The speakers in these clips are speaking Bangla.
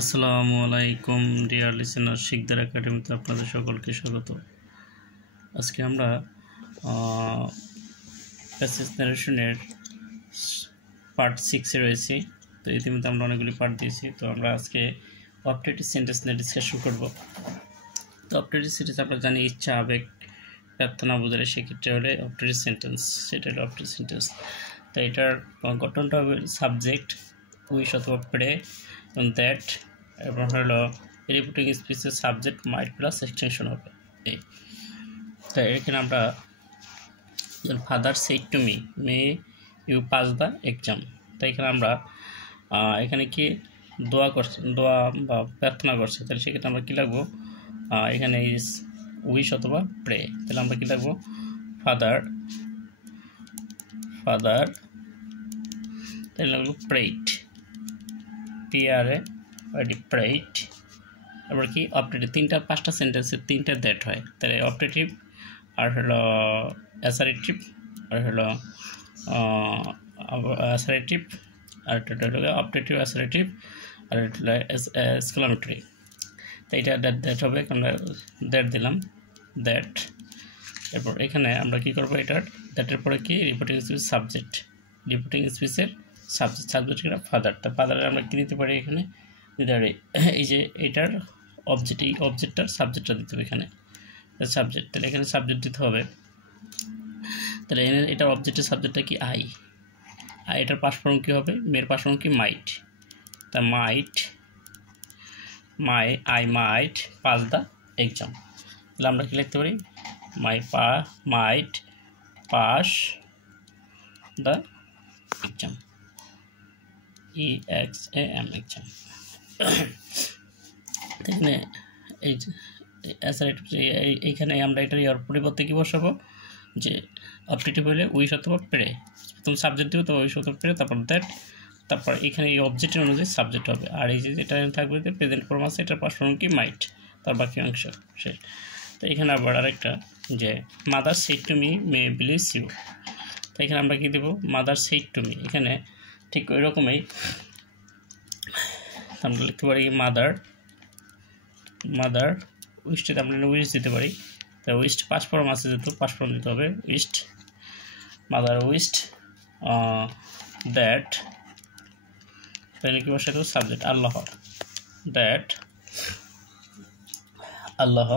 আসসালামু আলাইকুম ডিয়ার লিসেনার, শিকদার একাডেমিতে আপনাদের সকলকে স্বাগত। আজকে আমরা প্যাসেজ ন্যারেশনের পার্ট 6-এ রয়েছি। তো ইতিমধ্যে আমরা অনেকগুলি পার্ট দিয়েছি। তো আমরা আজকে অপটেটিভ সেন্টেন্স নিয়ে ডিসকাশন করব। তো অপটেটিভ সেন্টেন্স আমরা জানি ইচ্ছা, আবেগ, প্রার্থনা বোঝালে সেক্ষেত্রে হলে অপটেটিভ সেন্টেন্স, সেটা হলো অপটেটিভ সেন্টেন্স। তো এটার গঠনটা হবে সাবজেক্ট, উইশ অথবা প্রে, দ্যাট, এবং হলো রিপিটিং স্পিচের সাবজেক্ট মাইট প্লাস এক্সটেনশন হবে। তো এখানে আমরা father said to me may you pass the exam. তো এখানে আমরা এখানে কি দোয়া করছে, দোয়া বা প্রার্থনা করছে, তাহলে সেক্ষেত্রে আমরা কী লাগবো, এখানে উইশ অথবা প্রে, তাহলে আমরা কী লাগবো, ফাদার তাহলে লাগবো প্রেইট, PRA প্রেইট। এবার কি অপটেটিভ, পাঁচটা সেন্টেন্সের তিনটা দ্যাট হয়, তাহলে অপটেটিভ আর হলো অ্যাসারেটিভ আর হলো অ্যাসারেটিভ, আর এটা হলো অপটেটিভ অ্যাসারেটিভ, আর এটা হলো এক্সক্লামেটরি। তো এটা দ্যাট হবে, আমরা দ্যাট দিলাম, দ্যাট। এরপর এখানে আমরা কি করবো, এটার দ্যাটের পরে কি রিপিটিং স্পিচ সাবজেক্ট, রিপিটিং স্পিচের সাবজেক্ট এটা ফাদার। তা ফাদারের আমরা কী দিতে পারি, এখানে দিতে পারি এই যে এটার অবজেক্ট, এই অবজেক্টটার সাবজেক্টটা দিতে হবে এখানে সাবজেক্ট, তাহলে এখানে সাবজেক্ট দিতে হবে। তাহলে এটার অবজেক্টের সাবজেক্টটা কি আই, আর এটার পাসফর্ম কী হবে, মেয়ের পাসফর্ম কি মাইট। তা I might pass the exam, তাহলে আমরা কি লিখতে পারি, might pass the exam, EXAM exam. এখানে এইখানে আমরা এটার পরিবর্তে কী বসাবো, যে অপটেটিভ হলে উইশ অথবা প্রে, প্রথম সাবজেক্ট দেবো, তো উইশ অথবা প্রে, তারপর দ্যাট, তারপর এখানে এই অবজেক্টের অনুযায়ী সাবজেক্ট হবে। আর এই যে এটা থাকবে যে প্রেজেন্ট ফর্ম আছে, এটার পাসফর্ম কি মাইট, তার বাকি অংশ শেষ। তো এখানে আবার আরেকটা, যে mother said to me may believe you, তো এখানে আমরা কী দেবো, মাদার সেড টু মি, এখানে ঠিক ওই রকমই আমরা লিখতে পারি মাদার উইস্টে আমরা উইস্ট দিতে পারি। তো উইস্ট পাসফর্ম আছে, যেহেতু পাসফর্ম দিতে হবে উইস্ট, মাদার উইস্ট দ্যাট, তাহলে কি বসাই দেবো সাবজেক্ট আল্লাহ, দ্যাট আল্লাহ,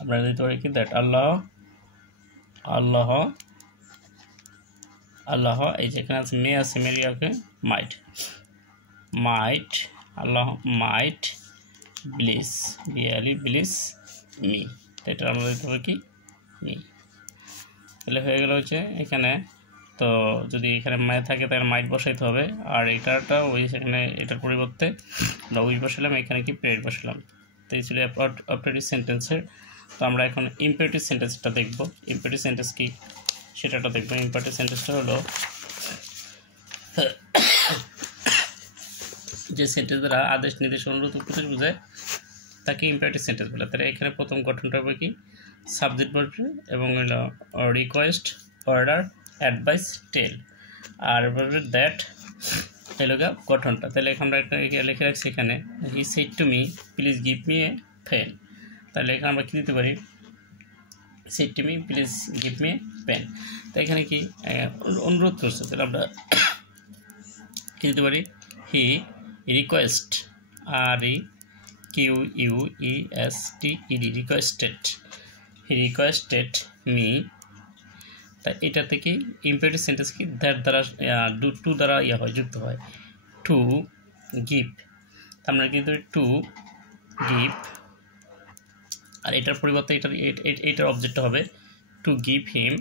আমরা দিতে পারি কি দ্যাট আল্লাহ, এই যে এখানে আছে মেয়ে আছে, মেরিয়াকে মাইট আল্লাহ মাইট ব্লিস ব্লিস মি, তো এটা আমরা দিতে হবে কি মি। তাহলে হয়ে গেল হচ্ছে এখানে, তো যদি এখানে মায় থাকে তাহলে মাইট বসাইতে হবে, আর এটাটা ওই সেখানে এটার পরিবর্তে আমরা উইশ বসালাম, এখানে কি প্রেড বসালাম। তো এই ছিল অপটেটিভ সেন্টেন্সের। তো আমরা এখন ইম্পারেটিভ সেন্টেন্সটা দেখব। ইম্পারেটিভ সেন্টেন্স কি সেটা দেখবো। ইম্পারেটিভ সেন্টেন্সটা হলো যে সেন্টেন্স দ্বারা আদেশ, নির্দেশ, অনুরোধ, উপদেশ বোঝায় তাকে ইম্পারেটিভ সেন্টেন্স বলে। তাহলে এখানে প্রথম গঠনটা হবে কি, সাবজেক্ট বলবে এবং হলো রিকোয়েস্ট, অর্ডার, অ্যাডভাইস, টেল, আর বলবে দ্যাট, এলো গঠনটা। তাহলে আমরা একটা লিখে রাখছি এখানে, he said to me please give me a pen, তাহলে এখানে আমরা কী দিতে পারি, said to me please give me a pen. তো এখানে কি অনুরোধ করছে, তাহলে আমরা কী দিতে পারি, he request, REQUESTED, he requested me. তাই এটা থেকে ইম্পারেটিভ সেন্টেন্স কি দ্যাট দ্বারা টু দ্বারা হয়, যুক্ত হয়, টু গিভ, আমরা কিন্তু টু গিভ, আর এটার পরিবর্তে এটার অবজেক্টটা হবে to give him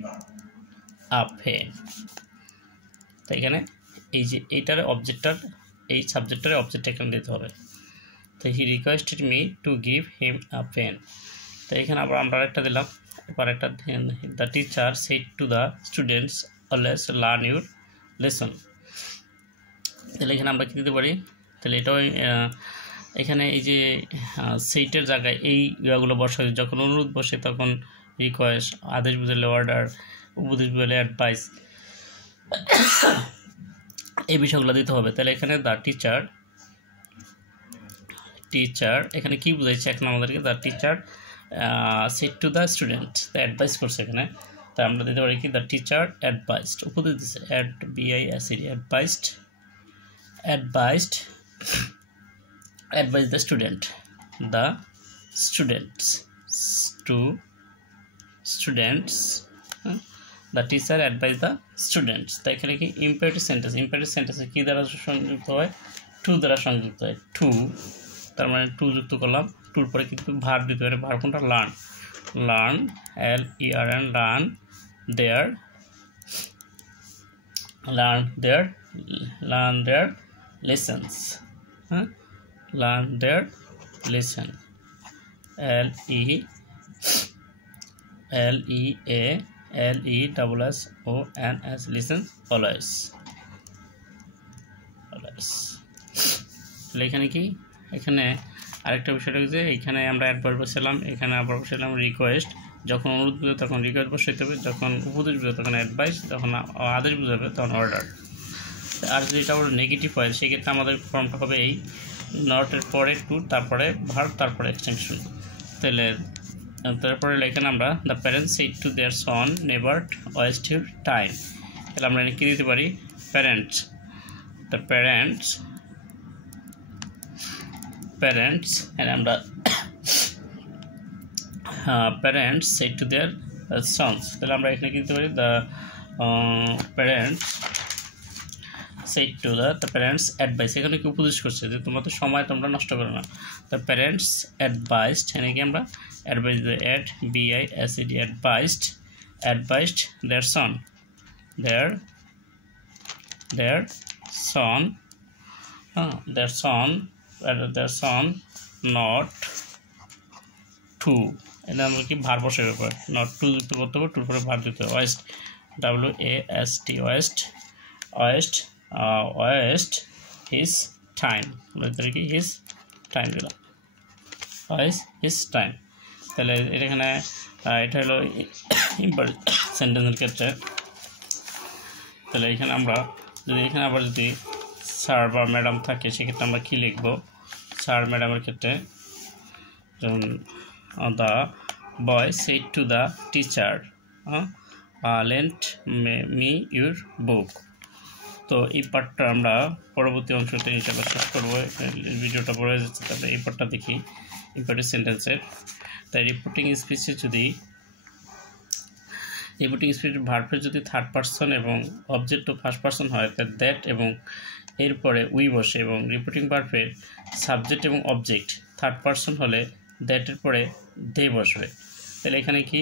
a pen. তো এখানে এই যে এইটার অবজেক্টটার, এই সাবজেক্টের অবজেক্ট এখানে দিতে হবে। তো he requested me to give him a pen. তো এখানে আবার আমরা একটা দিলাম, এবার একটা the teacher said to the students always learn your lesson. তাহলে এখানে আমরা কী দিতে পারি, তাহলে এটাও এখানে এই যে সেইটের জায়গায় এই ইয়েগুলো বসাই, যখন অনুরোধ বসে তখন রিকোয়েস্ট, আদেশ বুঝালে অর্ডার, উপদেশ বুঝালে অ্যাডভাইস, এই বিষয়গুলো দিতে হবে। তাহলে এখানে দ্য টিচার টিচার এখানে কি বুঝাইছে এখন আমাদেরকে the teacher said to the student advice করছে এখানে তা আমরা দিতে পারি কি দ্য টিচার অ্যাডভাইসড উপদেশ দিচ্ছে advised advise the students the teacher advise the students তাই এখানে কি ইম্পারেটিভ সেন্টেন্সে কি দ্বারা সংযুক্ত হয় টু দ্বারা সংযুক্ত হয় টু তার মানে টু যুক্ত করলাম টুর পরে কিন্তু ভার্ব দিতে পারে ভার্ব কোনটা learn LEARN learn their lessons learn their lesson LESSONS listen always এখানে কি এখানে আরেকটা বিষয় রয়েছে এখানে আমরা অ্যাডভার্ব বসালাম এখানে আবার বসালাম রিকোয়েস্ট যখন অনুরোধ বুঝাবে তখন রিকোয়েস্ট বসাইতে হবে যখন উপদেশ বুঝাবে তখন অ্যাডভাইস যখন আদেশ বুঝাবে তখন অর্ডার আর যদি এটা হলো নেগেটিভ হয় সেক্ষেত্রে আমাদের ফর্মটা হবে এই নটের পরে টু তারপরে ভার্ব তারপরে এক্সটেনশন তারপরে এখানে আমরা the parents said to their Son never waste your time তাহলে আমরা কি দিতে পারি প্যারেন্টস and আমরা parents said to their sons তাহলে আমরা এখানে কি দিতে পারি the parents shed to the parents advice এখানে কি উপদেশ করছে যে তোমাদের সময় তোমরা নষ্ট করো না দ্য প্যারেন্টস অ্যাডভাইসড এখানে কি আমরা advice advised their son not to এটা আমরা কি ভার্ব বসাবে উপর নট টু যুক্ত করতে হবে টুর পরে ভার্ব দিতে হবে ওয়েস্ট ওয়েস্ট his time কি his time দিলাম his time তাহলে এখানে এটা হলো সেন্টেন্সের ক্ষেত্রে তাহলে এখানে আমরা যদি এখানে আবার যদি স্যার বা ম্যাডাম থাকে সেক্ষেত্রে আমরা কি লিখবো স্যার ম্যাডামের ক্ষেত্রে যেমন the boy said to the teacher lent me your book তো এই পার্টটা আমরা পরবর্তী অংশতে হিসাবে শেষ করবো ভিডিওটা বড় হয়ে যাচ্ছে তাহলে এই পার্টটা দেখি ইম্পারেটিভ সেন্টেন্সের তাই রিপোর্টিং স্পিচ ভার্বের যদি থার্ড পারসন এবং অবজেক্ট ও ফার্স্ট পারসন হয় তাই দ্যাট এবং এরপরে উই বসে এবং রিপোর্টিং ভার্বের সাবজেক্ট এবং অবজেক্ট থার্ড পারসন হলে দ্যাটের পরে দে বসবে তাহলে এখানে কি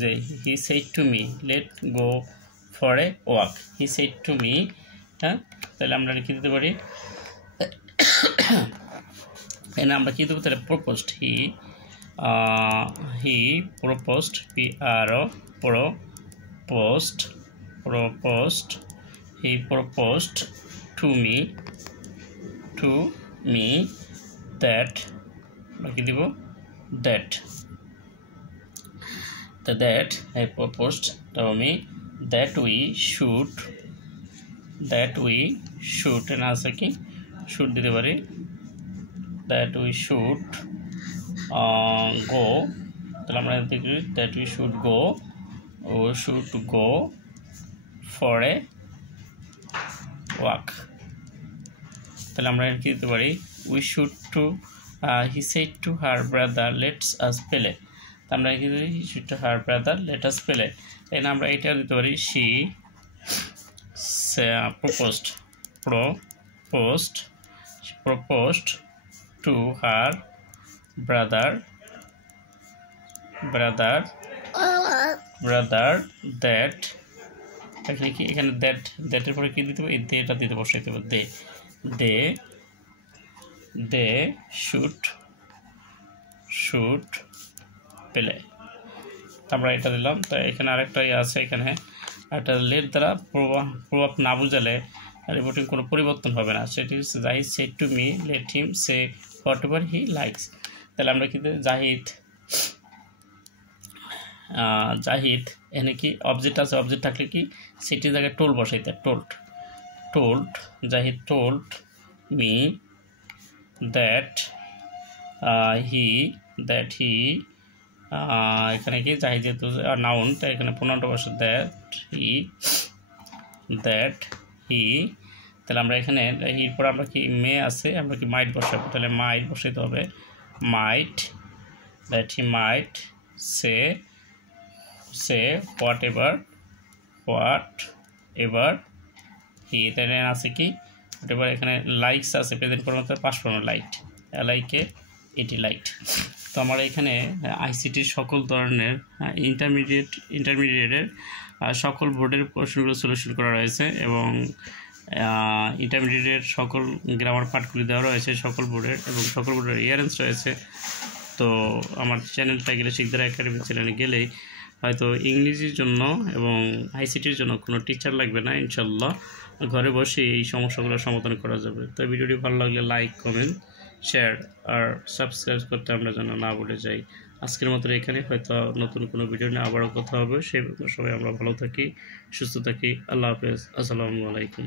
যে হি said to me let go for a walk he said to me হ্যাঁ তাহলে আমরা কি দিতে পারি এখানে আমরা কী দেবো তাহলে proposed he proposed he proposed to me that বাকি দিব that I proposed to me that we should and আছে কি should দিতে পারি that we should go তাহলে আমরা দেখি that we should go for a walk তাহলে আমরা কি দিতে পারি we should to he said to her brother let's us play আমরা কি দিই he should to her brother let us play তাহলে আমরা এটা দিতে পারি she proposed to her brother that এখানে কি এখানে দ্যাটের পরে কি দিতে হবে এই দেটা দিতে বসাইতে হবে দে শুড প্লে আমরা এটা দিলাম তো এখানে আরেকটা আছে এখানে একটা লেট দ্বারা প্রভাব না বুঝালে রিপোর্টিং কোনো পরিবর্তন হবে না সেটি হচ্ছে Zahid shed to me let him say whatever he likes তাহলে আমরা কিন্তু জাহিদ এখানে কি অবজেক্ট আছে অবজেক্ট থাকলে কি সেটির জায়গায় টোল বসাইতে told Zahid told me that he that he এখানে কি যাই যেহেতু নাউন তাই এখানে প্রোনাউনটা বসে দ্যাট হি তাহলে আমরা এখানে হির পর আমরা কি মে আছে আমরা কি মাইট বসাবো, তাহলে মাইট বসাইতে হবে might that he might say whatever he, তাহলে আছে কি এবার এখানে লাইকস আছে প্রেজেন্ট ফর্ম অর্থাৎ পাস্ট ফর্ম লাইট এলআইকে এটি লাইট। তো আমার এখানে আইসিটির সকল ধরনের ইন্টারমিডিয়েটের সকল বোর্ডের প্রশ্নগুলো সলিউশন করা রয়েছে এবং ইন্টারমিডিয়েটের সকল গ্রামার পার্টগুলি দেওয়া রয়েছে সকল বোর্ডের এবং সকল বোর্ডের ইয়ারেন্স রয়েছে। তো আমার চ্যানেলটা গেলে শিকদার একাডেমি চ্যানেলে গেলেই হয়তো ইংরেজির জন্য এবং আইসিটির জন্য কোনো টিচার লাগবে না, ইনশাল্লাহ ঘরে বসে এই সমস্যাগুলো সমাধান করা যাবে। তো ভিডিওটি ভালো লাগলে লাইক কমেন্ট শেয়ার আর সাবস্ক্রাইব করতে আমরা যেন না ভুলে যাই। আজকের মতো এখানে হয়তো নতুন কোনো ভিডিও নিয়ে আবারও কথা হবে। সেই সবাই আমরা ভালো থাকি, সুস্থ থাকি। আল্লাহ হাফেজ, আসসালামু আলাইকুম।